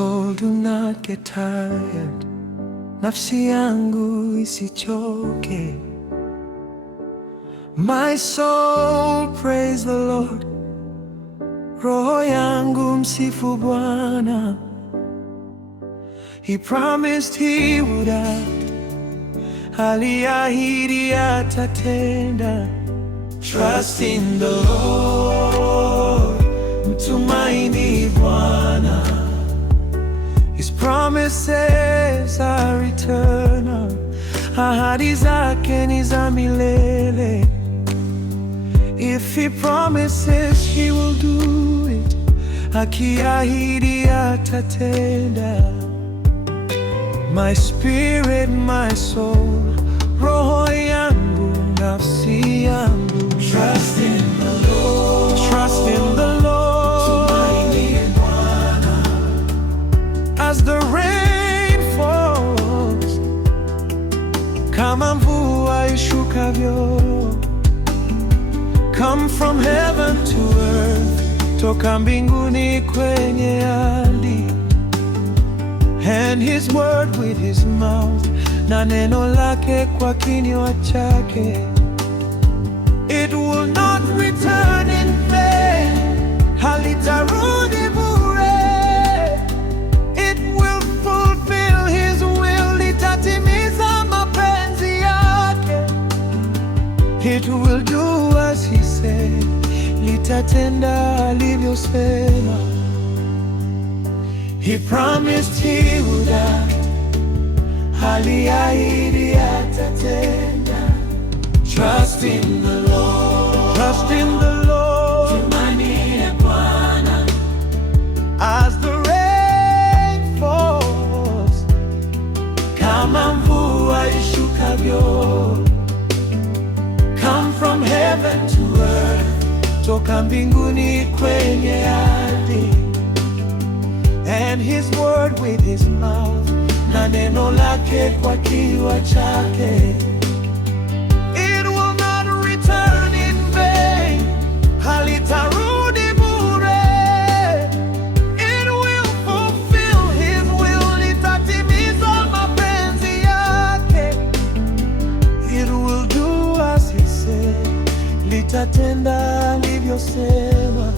soul, do not get tired. Nafsi yangu isichoke. My soul, praise the Lord. Roho yangu msifu Bwana. He promised he would act. Aliahidi atatenda. Trust in the Lord. Mtumaini Bwana. His promises are eternal. Ahadi zake ni za milele. If he promises, he will do it. Akiahidi atatenda. My spirit, my soul, roho yangu, nafsi yangu. Trust in the Lord. Trust in the Lord. Tumaini Bwana. As the rain falls, kama mvua ishukavyo. Come from heaven to earth, toka mbinguni kwenye ardhi. And his word with his mouth, na neno lake kwa kinywa chake. It will not return in vain, halitarudi bure. It will fulfill his will, litatimiza mapenzi yake. It will do as he said, litatenda alivyosema. He promised he would act. Aliahidi atatenda. Trust in the Lord. Trust in the Lord. Tumaini Bwana. As the rain falls, kama mvua ishukavyo. Come from heaven to earth, toka mbinguni kwenye ardhi. And his word with his mouth, na neno lake kwa kinywa chake. It will not return in vain, halitarudi bure. It will fulfill his will, litatimiza mapenzi yake. It will do as he said, litatenda alivyosema.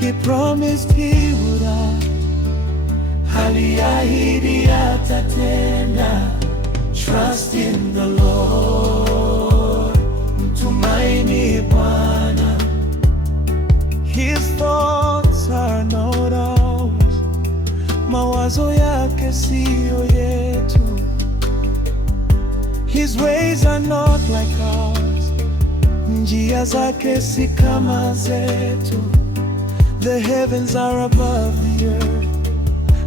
He promised he would act. Aliahidi atatenda. Trust in the Lord. Mtumaini Bwana. His thoughts are not ours. Mawazo yake siyo yetu. His ways are not like ours. Njia zake si kama zetu. The heavens are above the earth,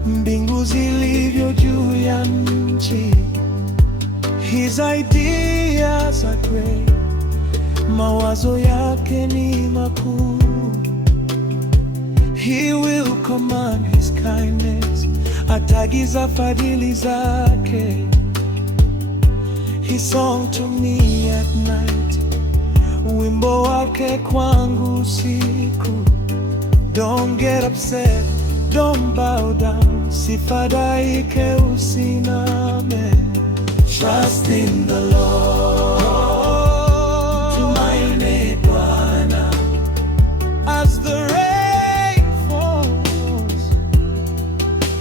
mbingu zilivyo juu ya nchi. His ideas are great, mawazo yake ni makuu. He will command his kindness, atagiza fadhili zake. His song to me at night, wimbo wake kwangu usiku. Don't get upset, don't bow down, sifadhaike usiname. Trust in the Lord. Tumaini Bwana. As the rain falls,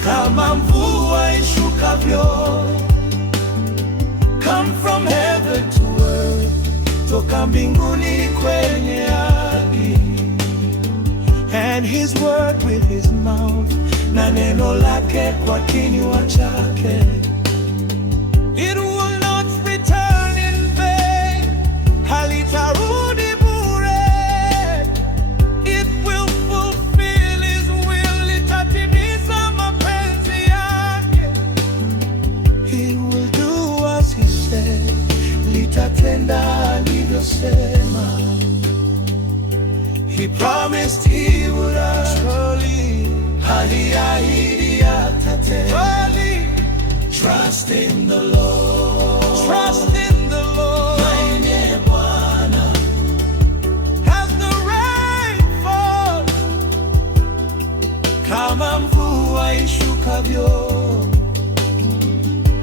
kama mvua ishukavyo. Come from heaven to earth, toka mbinguni kwenye ardhi. And his word with his mouth, na neno lake kwa kinywa chake. It will not return in vain, halitarudi bure. It will fulfill his will, litatimiza mapenzi yake. He will do as he said, litatenda alivyosema. He promised he would act. Surely, aliahidi ishukavyo.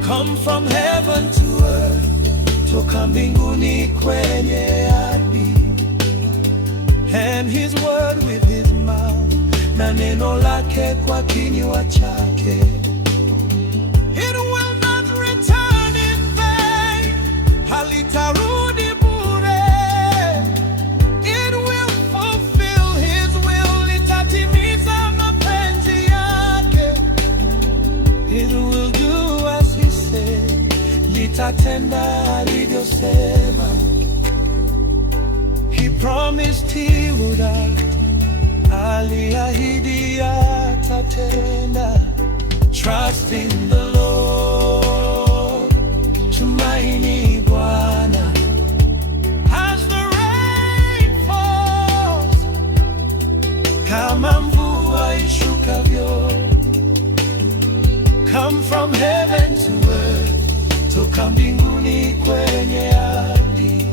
Come from heaven to earth, toka mbinguni kwenye ardhi. And his word with his mouth, na neno lake kwa kinywa chake. It will not return in vain, halitarudi bure. It will fulfill his will, litatimiza mapenzi yake. It will do as he said, litatenda alivyosema. He promised he would act, aliahidi atatenda. Trust in the Lord, tumaini Bwana. As the rain falls, kama mvua ishukavyo. Come from heaven to earth, toka mbinguni kwenye ardhi.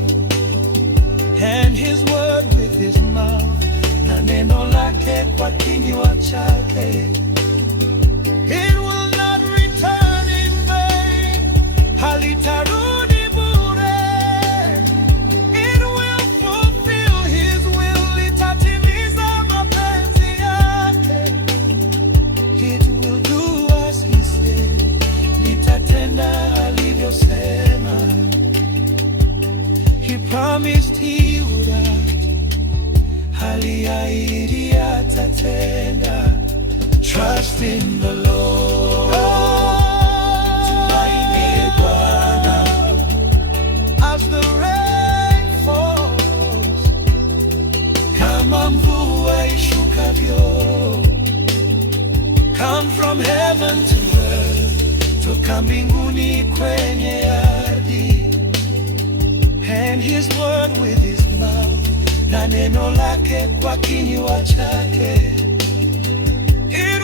And his word with his mouth, na neno lake kwa kinywa chake. It will not return in vain, halitarudi bure. It will fulfill his will, litatimiza mapenzi yake. It will do as he said, litatenda alivyosema. He promised he would act, aliahidi atatenda. Trust in the Lord, tumaini Bwana. As the rain falls, kama mvua ishukavyo. Come from heaven to earth, toka mbinguni kwenye ardhi. And his word with his mouth, na neno lake kwa kinywa chake. It